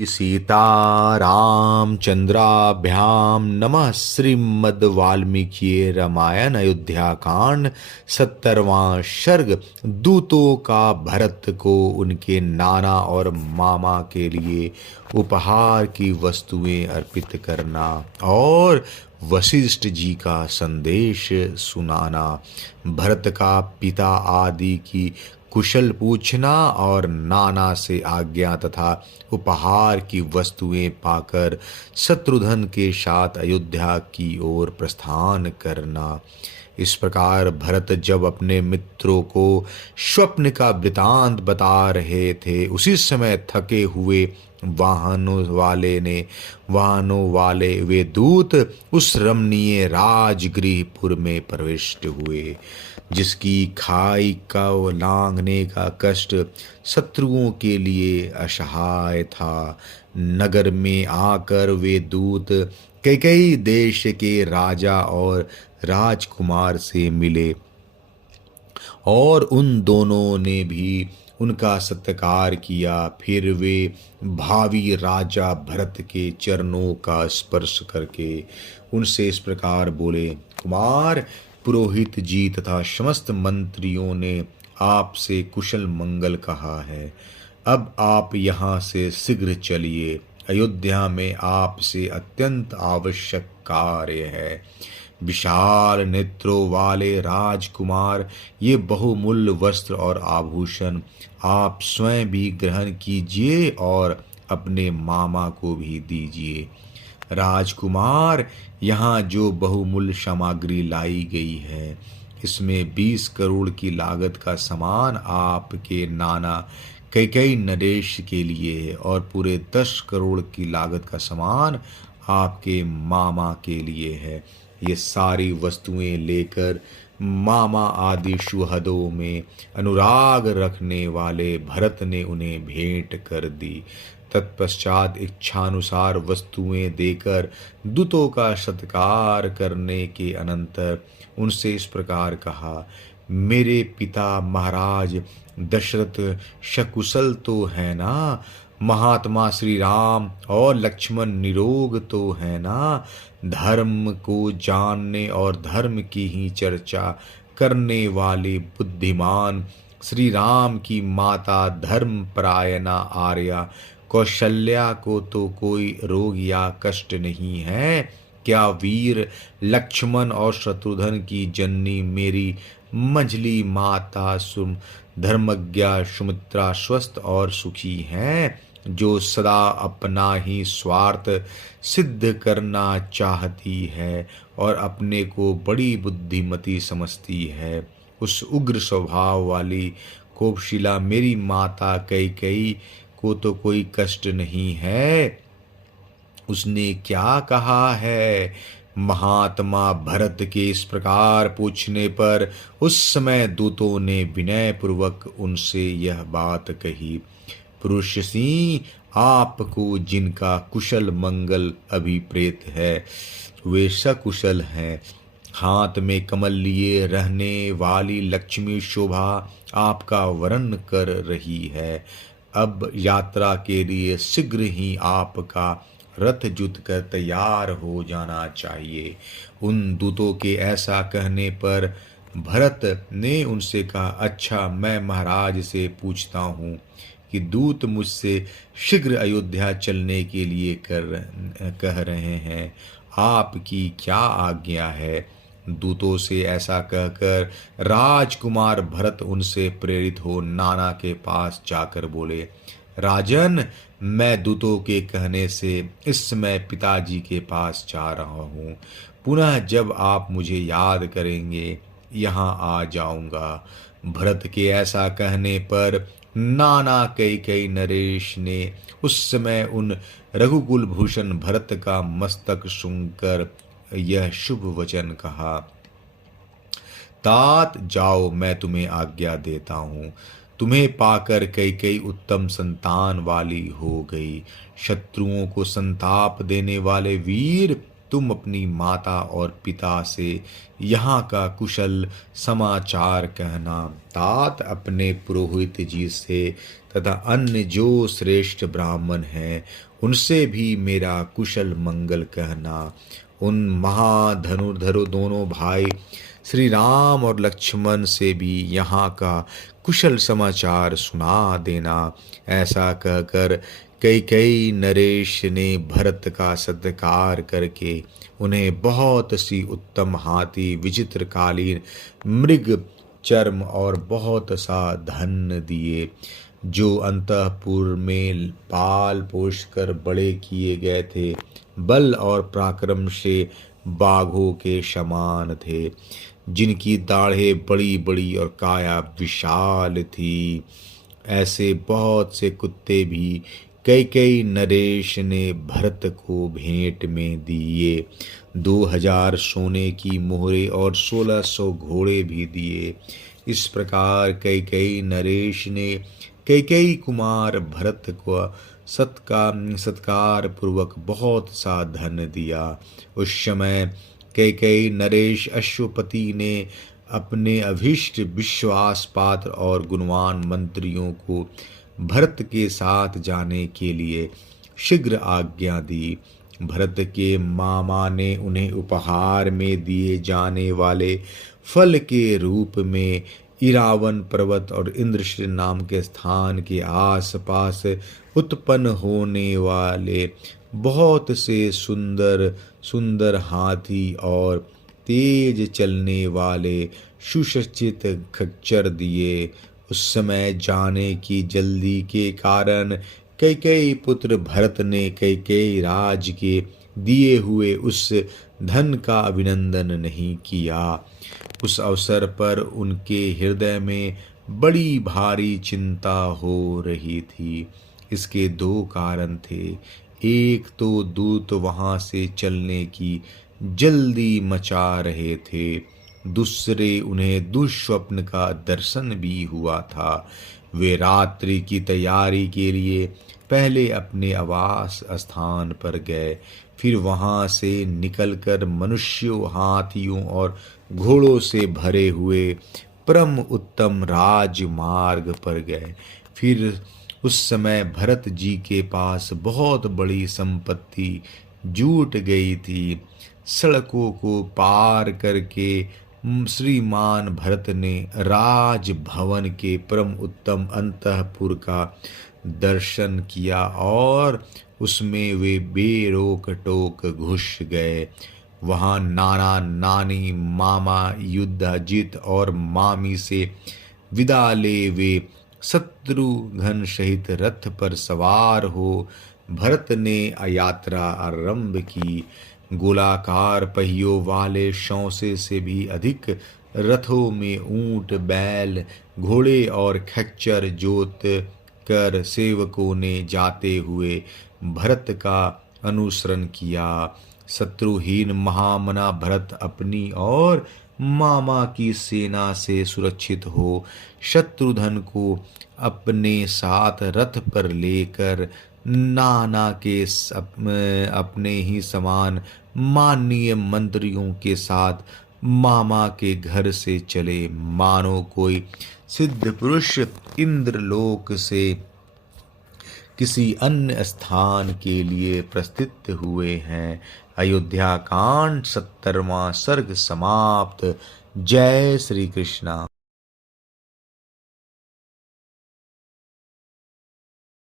सीतारामचंद्राभ्याम नमः। श्रीमद् वाल्मीकि रामायण अयोध्या कांड 70वां सर्ग। दूतों का भरत को उनके नाना और मामा के लिए उपहार की वस्तुएं अर्पित करना और वशिष्ठ जी का संदेश सुनाना। भरत का पिता आदि की कुशल पूछना और नाना से आज्ञा तथा उपहार की वस्तुएं पाकर शत्रुघ्न के साथ अयोध्या की ओर प्रस्थान करना। इस प्रकार भरत जब अपने मित्रों को स्वप्न का वृतांत बता रहे थे, उसी समय थके हुए वाहनों वाले वे दूत उस रमणीय राजगृहपुर में प्रविष्ट हुए, जिसकी खाई का लांघने का कष्ट शत्रुओं के लिए असहाय था। नगर में आकर वे दूत कई देश के राजा और राजकुमार से मिले और उन दोनों ने भी उनका सत्कार किया। फिर वे भावी राजा भरत के चरणों का स्पर्श करके उनसे इस प्रकार बोले, कुमार, पुरोहित जी तथा समस्त मंत्रियों ने आपसे कुशल मंगल कहा है। अब आप यहाँ से शीघ्र चलिए। अयोध्या में आपसे अत्यंत आवश्यक कार्य है। विशाल नेत्रों वाले राजकुमार, ये बहुमूल्य वस्त्र और आभूषण आप स्वयं भी ग्रहण कीजिए और अपने मामा को भी दीजिए। राजकुमार, यहाँ जो बहुमूल्य सामग्री लाई गई है, इसमें 20 करोड़ की लागत का सामान आपके नाना कैकेयी नरेश के लिए है और पूरे 10 करोड़ की लागत का सामान आपके मामा के लिए है। ये सारी वस्तुएं लेकर मामा आदि सुहृदों में अनुराग रखने वाले भरत ने उन्हें भेंट कर दी। तत्पश्चात इच्छानुसार वस्तुएं देकर दूतों का सत्कार करने के अनंतर उनसे इस प्रकार कहा, मेरे पिता महाराज दशरथ सकुशल तो है ना? महात्मा श्री राम और लक्ष्मण निरोग तो है ना? धर्म को जानने और धर्म की ही चर्चा करने वाले बुद्धिमान श्री राम की माता धर्मपरायणा आर्या कौशल्या को तो कोई रोग या कष्ट नहीं है क्या? वीर लक्ष्मण और शत्रुघ्न की जननी मेरी मंझली माता धर्मज्ञा सुमित्रा स्वस्थ और सुखी हैं, जो सदा अपना ही स्वार्थ सिद्ध करना चाहती है और अपने को बड़ी बुद्धिमती समझती है। उस उग्र स्वभाव वाली कोपशिला मेरी माता कैकेयी को तो कोई कष्ट नहीं है। उसने क्या कहा है? महात्मा भरत के इस प्रकार पूछने पर उस समय दूतों ने विनय पूर्वक उनसे यह बात कही, पुरुष सिंह, आपको जिनका कुशल मंगल अभिप्रेत है वे सकुशल हैं। हाथ में कमल लिए रहने वाली लक्ष्मी शोभा आपका वरण कर रही है। अब यात्रा के लिए शीघ्र ही आपका रथ जुत कर तैयार हो जाना चाहिए। उन दूतों के ऐसा कहने पर भरत ने उनसे कहा, अच्छा, मैं महाराज से पूछता हूँ कि दूत मुझसे शीघ्र अयोध्या चलने के लिए कह रहे हैं, आपकी क्या आज्ञा है? दूतों से ऐसा कहकर राजकुमार भरत उनसे प्रेरित हो नाना के पास जाकर बोले, राजन, मैं दूतों के कहने से इस समय पिताजी के पास जा रहा हूँ। पुनः जब आप मुझे याद करेंगे यहाँ आ जाऊंगा। भरत के ऐसा कहने पर नाना कैकेयी नरेश ने उस समय उन रघुकुल भूषण भरत का मस्तक सूंघकर यह शुभ वचन कहा, तात जाओ, मैं तुम्हें आज्ञा देता हूँ। तुम्हें पाकर कैकेयी उत्तम संतान वाली हो गई। शत्रुओं को संताप देने वाले वीर तुम अपनी माता और पिता से यहाँ का कुशल समाचार कहना। तात अपने पुरोहित जी से तथा अन्य जो श्रेष्ठ ब्राह्मण हैं उनसे भी मेरा कुशल मंगल कहना। उन महाधनुर्धरों दोनों भाई श्री राम और लक्ष्मण से भी यहाँ का कुशल समाचार सुना देना। ऐसा कहकर कैकेयी नरेश ने भरत का सत्कार करके उन्हें बहुत सी उत्तम हाथी, विचित्र कालीन मृग चर्म और बहुत सा धन दिए, जो अंतःपुर में पाल पोष कर बड़े किए गए थे। बल और पराक्रम से बाघों के समान थे, जिनकी दाढ़ें बड़ी बड़ी और काया विशाल थी। ऐसे बहुत से कुत्ते भी कैकेयी नरेश ने भरत को भेंट में दिए। 2000 सोने की मोहरें और 1600 घोड़े भी दिए। इस प्रकार कैकेयी नरेश ने कैकेयी कुमार भरत को सत्कार पूर्वक बहुत सा धन दिया। उस समय कैकेयी नरेश अश्वपति ने अपने अभीष्ट विश्वास पात्र और गुणवान मंत्रियों को भरत के साथ जाने के लिए शीघ्र आज्ञा दी। भरत के मामा ने उन्हें उपहार में दिए जाने वाले फल के रूप में इरावन पर्वत और इंद्रशील नाम के स्थान के आसपास उत्पन्न होने वाले बहुत से सुंदर सुंदर हाथी और तेज चलने वाले सुसज्जित खच्चर दिए। उस समय जाने की जल्दी के कारण कैकेयी पुत्र भरत ने कैकेयी राज के दिए हुए उस धन का अभिनंदन नहीं किया। उस अवसर पर उनके हृदय में बड़ी भारी चिंता हो रही थी। इसके 2 कारण थे। एक तो दूत वहां से चलने की जल्दी मचा रहे थे, दूसरे उन्हें दुष्स्वप्न का दर्शन भी हुआ था। वे रात्रि की तैयारी के लिए पहले अपने आवास स्थान पर गए, फिर वहां से निकलकर मनुष्यों, हाथियों और घोड़ों से भरे हुए परम उत्तम राजमार्ग पर गए। फिर उस समय भरत जी के पास बहुत बड़ी संपत्ति जुट गई थी। सड़कों को पार करके श्रीमान भरत ने राजभवन के परम उत्तम अंतःपुर का दर्शन किया और उसमें वे बेरोक टोक घुस गए। वहां नाना नानी, मामा, युधाजित और मामी से विदा ले वे शत्रुघ्न सहित रथ पर सवार हो भरत ने यात्रा आरंभ की। गोलाकार पहियों वाले शौसे से भी अधिक रथों में ऊंट, बैल, घोड़े और खच्चर जोत कर सेवकों ने जाते हुए भरत का अनुसरण किया। शत्रुहीन महामना भरत अपनी और मामा की सेना से सुरक्षित हो शत्रुघ्न को अपने साथ रथ पर लेकर नाना के अपने ही समान माननीय मंत्रियों के साथ मामा के घर से चले, मानो कोई सिद्ध पुरुष इंद्रलोक से किसी अन्य स्थान के लिए प्रस्थित हुए हैं। अयोध्या कांड 70वां सर्ग समाप्त। जय श्री कृष्णा।